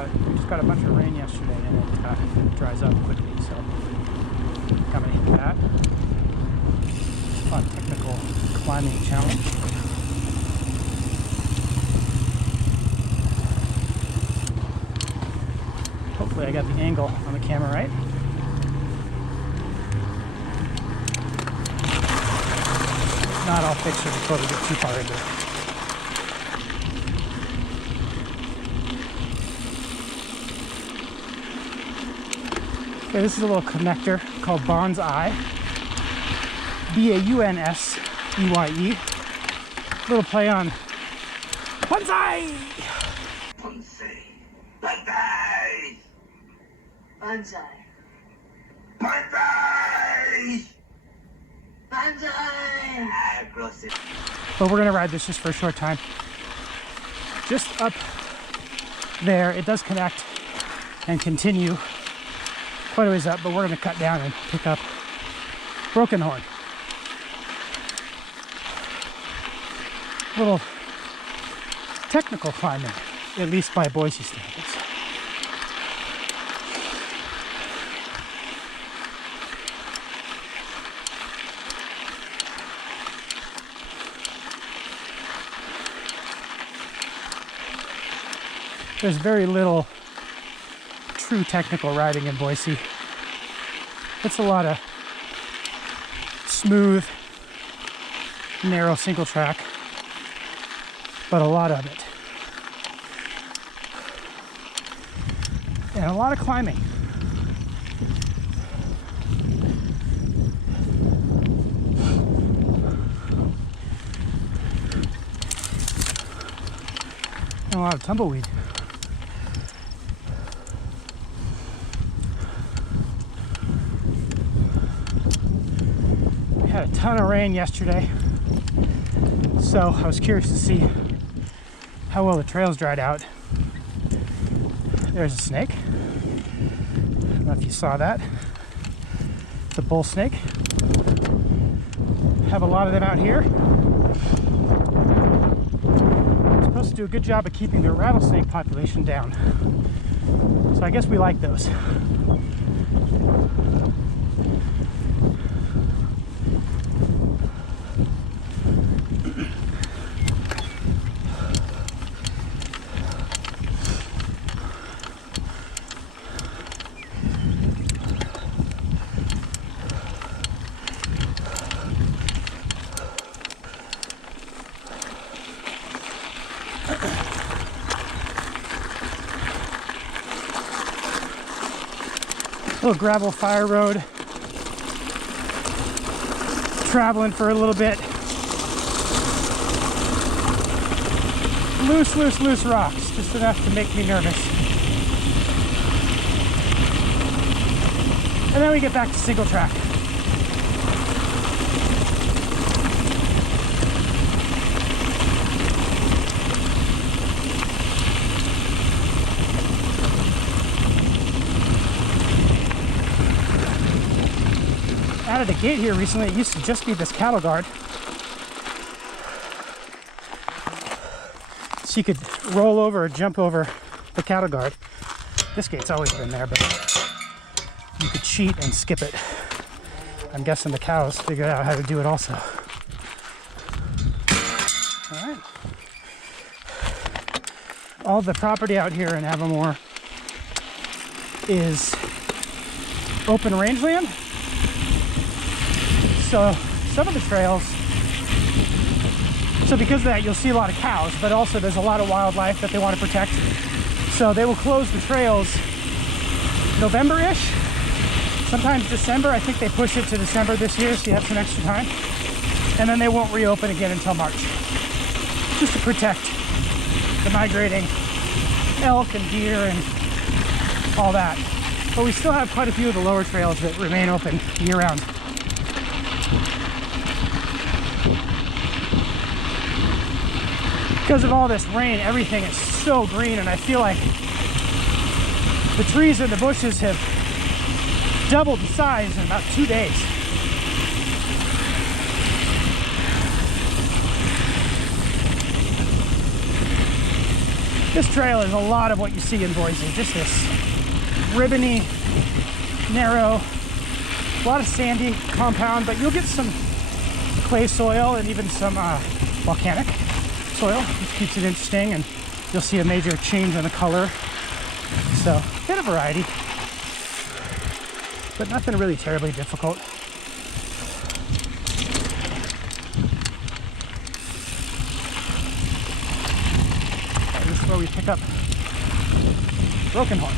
but we just got a bunch of rain yesterday and it dries up quickly, so I'm gonna hit that. Fun technical climbing challenge. Hopefully I got the angle on the camera right. If not, I'll fix it before we get too far into it. Okay, this is a little connector called Bonsai. B-A-U-N-S-E-Y-E. Little play on bonsai! Bonsai! Bonsai! Bonsai. Bonsai! Bonsai! But we're gonna ride this just for a short time. Just up there, it does connect and continue quite a ways up, but we're gonna cut down and pick up Broken Horn. Little technical climbing, at least by Boise standards. There's very little true technical riding in Boise. It's a lot of smooth, narrow single track, but a lot of it. And a lot of climbing. And a lot of tumbleweed. Had a ton of rain yesterday, so I was curious to see how well the trails dried out. There's a snake. I don't know if you saw that. It's a bull snake. Have a lot of them out here. It's supposed to do a good job of keeping the rattlesnake population down. So I guess we like those. Little gravel fire road. Traveling for a little bit. Loose rocks, just enough to make me nervous. And then we get back to single track. Added a gate here recently. It used to just be this cattle guard, so you could roll over or jump over the cattle guard. This gate's always been there, but you could cheat and skip it. I'm guessing the cows figured out how to do it also. All right. All the property out here in Avimor is open rangeland. So some of the trails, so because of that you'll see a lot of cows, but also there's a lot of wildlife that they want to protect. So they will close the trails November-ish, sometimes December. I think they push it to December this year, so you have some extra time. And then they won't reopen again until March, just to protect the migrating elk and deer and all that. But we still have quite a few of the lower trails that remain open year-round. Because of all this rain, everything is so green, and I feel like the trees and the bushes have doubled in size in about 2 days. This trail is a lot of what you see in Boise. Just this ribbony, narrow, a lot of sandy compound, but you'll get some clay soil and even some volcanic soil, which keeps it interesting, and you'll see a major change in the color. So, a bit of variety, but nothing really terribly difficult. This is where we pick up Broken Horn.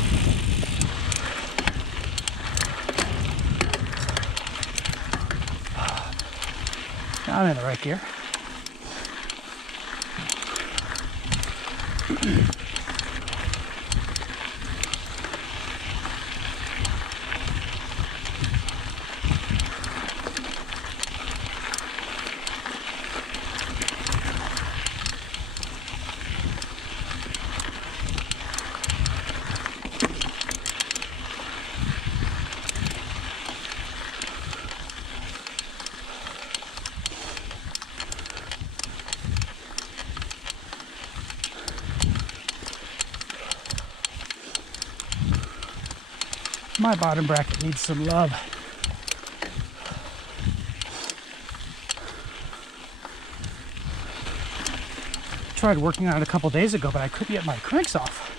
Now I'm in the right gear. My bottom bracket needs some love. Tried working on it a couple days ago, but I couldn't get my cranks off.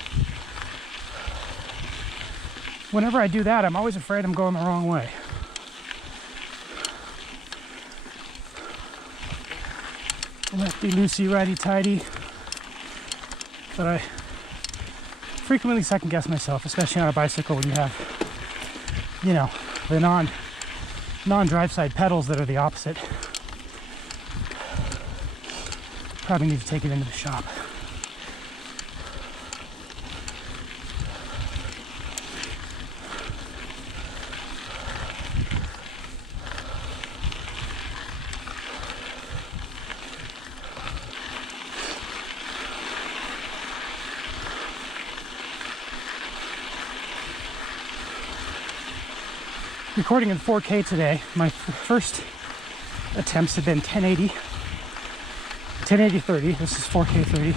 Whenever I do that, I'm always afraid I'm going the wrong way. Lefty loosey, righty tighty. But I frequently second guess myself, especially on a bicycle when you have, you know, the non-drive side pedals that are the opposite. Probably need to take it into the shop. Recording in 4K today. My first attempts have been 1080 30. This is 4K 30.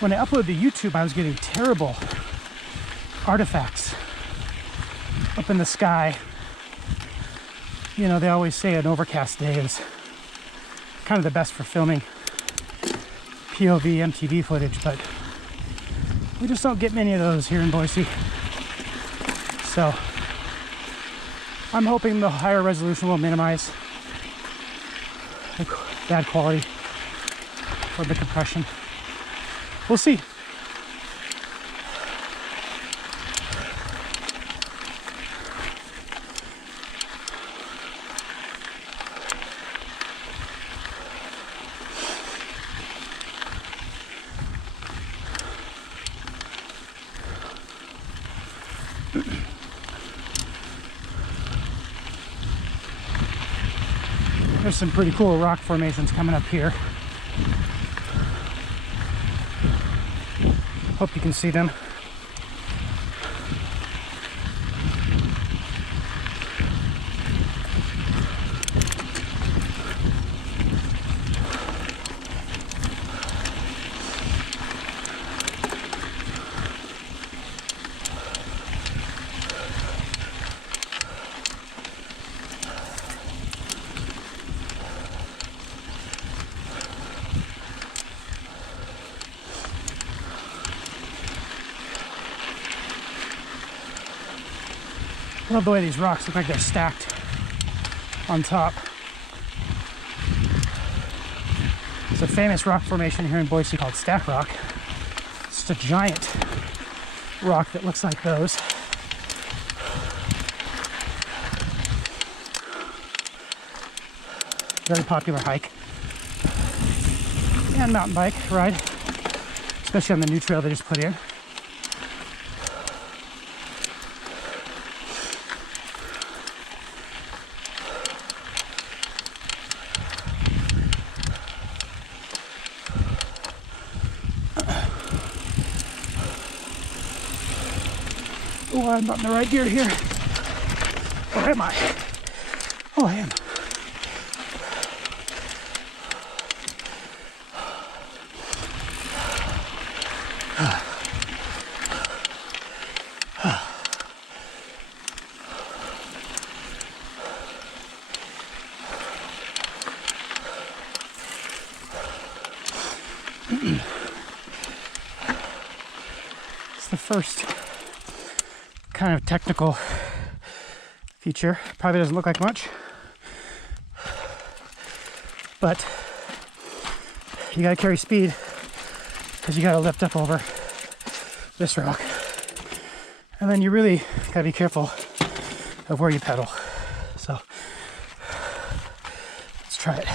When I upload to YouTube, I was getting terrible artifacts up in the sky. You know, they always say an overcast day is kind of the best for filming POV, MTV footage, but we just don't get many of those here in Boise. So I'm hoping the higher resolution will minimize the bad quality or the compression. We'll see. There's some pretty cool rock formations coming up here. Hope you can see them. I love the way these rocks look like they're stacked on top. It's a famous rock formation here in Boise called Stack Rock. It's a giant rock that looks like those. Very popular hike and mountain bike ride, especially on the new trail they just put in. Oh, I'm not in the right gear here. Or am I? Oh, I am. It's the first kind of technical feature. Probably doesn't look like much, but you gotta carry speed because you gotta lift up over this rock. And then you really gotta be careful of where you pedal. So let's try it.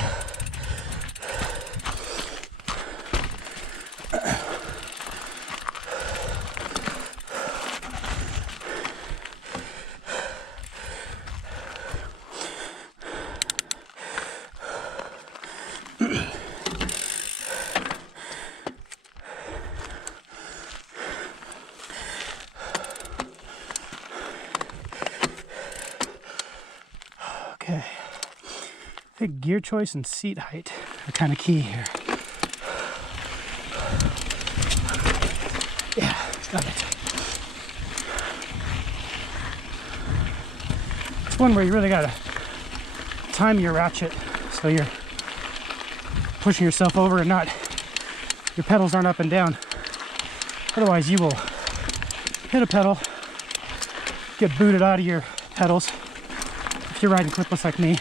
Okay, I think gear choice and seat height are kind of key here. Yeah, got it. It's one where you really gotta time your ratchet so you're pushing yourself over and not, your pedals aren't up and down. Otherwise you will hit a pedal, get booted out of your pedals. If you're riding clipless like me.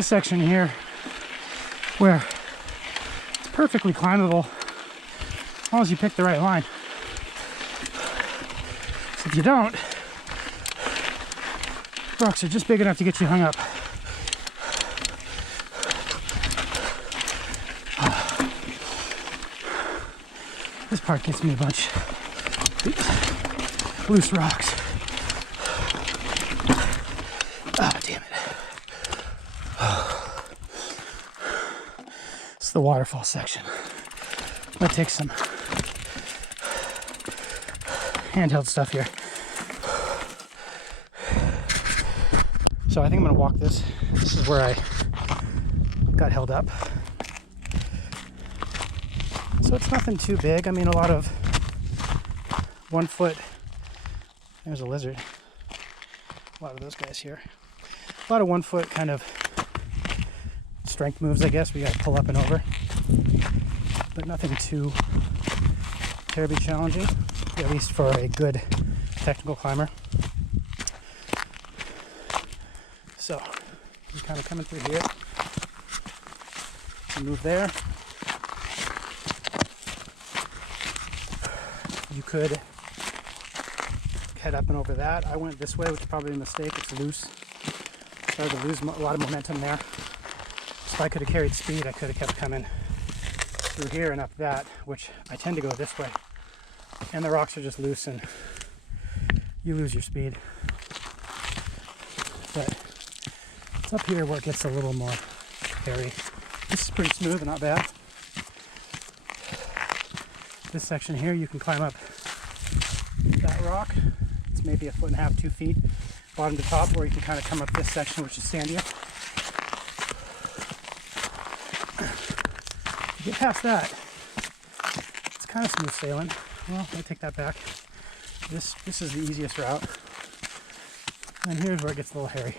It's a section here where it's perfectly climbable as long as you pick the right line. So if you don't, rocks are just big enough to get you hung up. This part gets me a bunch of loose rocks. Ah, damn it. It's the waterfall section. Might take some handheld stuff here. So I think I'm gonna walk this. This is where I got held up. So it's nothing too big. I mean, a lot of 1 foot, there's a lizard. A lot of those guys here. A lot of 1 foot kind of strength moves, I guess. We gotta pull up and over, but nothing too terribly challenging, at least for a good technical climber. So I'm kind of coming through here. Move there. You could head up and over that. I went this way, which is probably a mistake. It's loose. Started to lose a lot of momentum there. So if I could have carried speed, I could have kept coming through here and up that, which I tend to go this way. And the rocks are just loose and you lose your speed. But it's up here where it gets a little more hairy. This is pretty smooth and not bad. This section here, you can climb up that rock. It's maybe 1.5 feet, 2 feet, bottom to top, or you can kind of come up this section, which is sandier. You get past that, it's kind of smooth sailing. Well, I take that back. This is the easiest route. And here's where it gets a little hairy.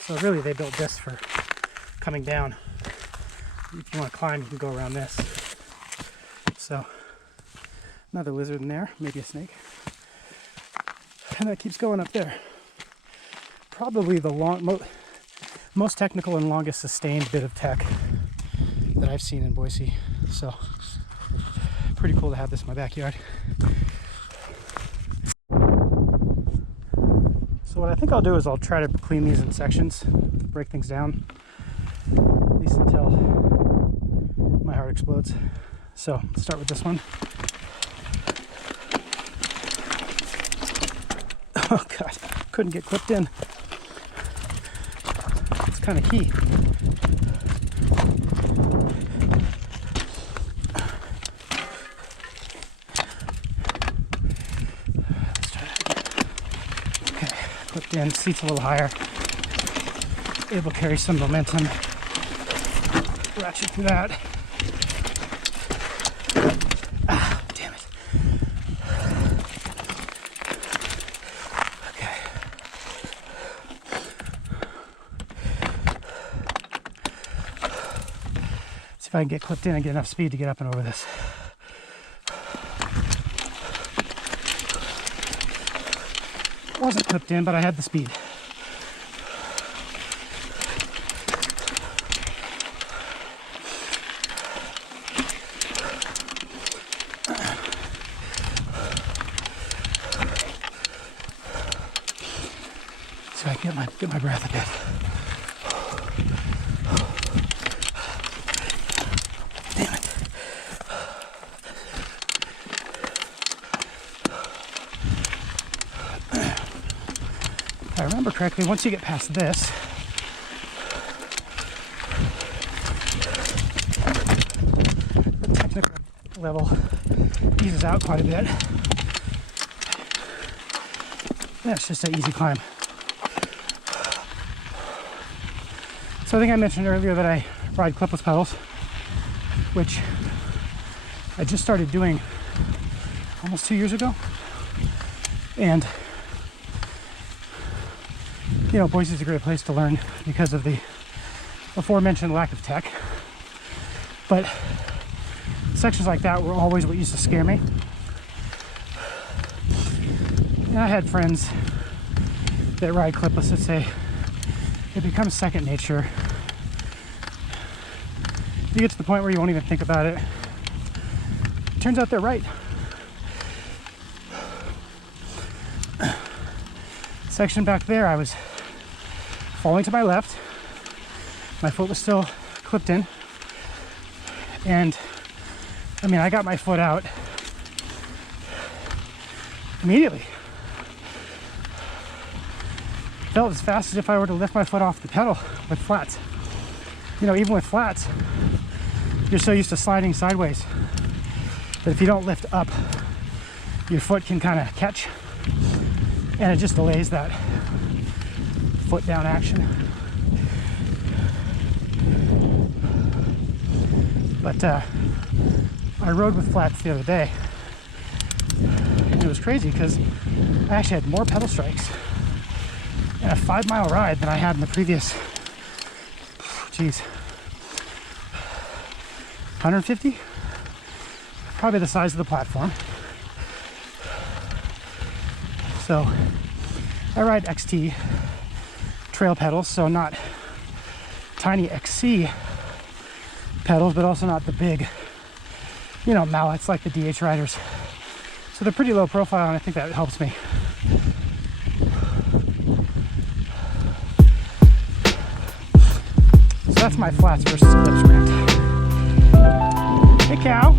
So really, they built this for coming down. If you want to climb, you can go around this. So, another lizard in there, maybe a snake. And that keeps going up there. Probably the most technical and longest sustained bit of tech that I've seen in Boise. So, pretty cool to have this in my backyard. So what I think I'll do is I'll try to clean these in sections, break things down, at least until my heart explodes. So let's start with this one. Oh God, couldn't get clipped in. It's kind of key. Let's try that again. Okay, clipped in, seat's a little higher. Able to carry some momentum. Ratchet through that. Ah, damn it. Okay. See if I can get clipped in and get enough speed to get up and over this. Wasn't clipped in, but I had the speed. So I can get my breath a bit. Damn it. If I remember correctly, once you get past this, the technical level eases out quite a bit. Yeah, it's just an easy climb. So I think I mentioned earlier that I ride clipless pedals, which I just started doing almost 2 years ago. And you know, Boise is a great place to learn because of the aforementioned lack of tech. But sections like that were always what used to scare me. And I had friends that ride clipless that say it becomes second nature. You get to the point where you won't even think about it. Turns out they're right. Section back there, I was falling to my left. My foot was still clipped in. And I mean, I got my foot out immediately. Felt as fast as if I were to lift my foot off the pedal with flats. You know, even with flats, you're so used to sliding sideways that if you don't lift up, your foot can kind of catch, and it just delays that foot down action. But I rode with flats the other day, and it was crazy because I actually had more pedal strikes in a 5-mile ride than I had in the previous, geez, 150? Probably the size of the platform. So I ride XT trail pedals, so not tiny XC pedals, but also not the big, you know, mallets like the DH riders. So they're pretty low profile, and I think that helps me. So that's my flats versus clips rant. Hey, cow.